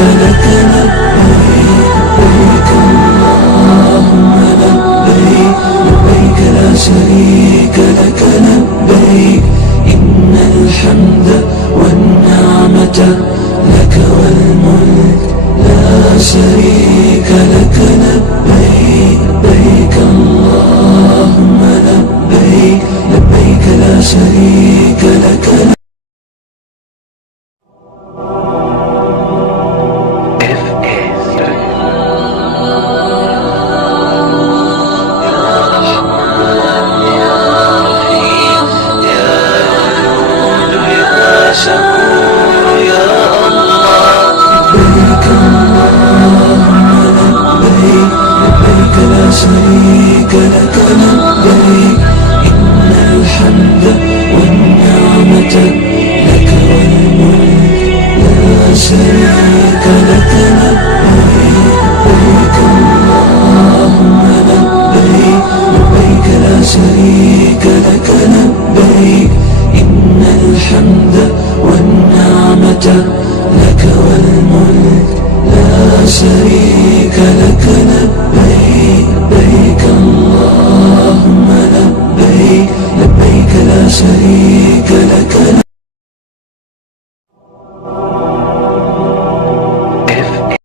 لك لبيك لبيك اللهم لبيك لبيك لا شريك لك لبيك إن الحمد والنعمة لك والملك لا شريك لك لبيك لبيك اللهم لبيك لبيك لا شريك لك شريك لك لبيك إن الحمد والنعمة لك والملك لا شريك لك لبيك لبيك اللهم لبيك لبيك لا شريك لك لبيك إن الحمد والنعمة لك والملك لا شريك لك لبيك لبيك اللهم لبيك لبيك لا شريك لك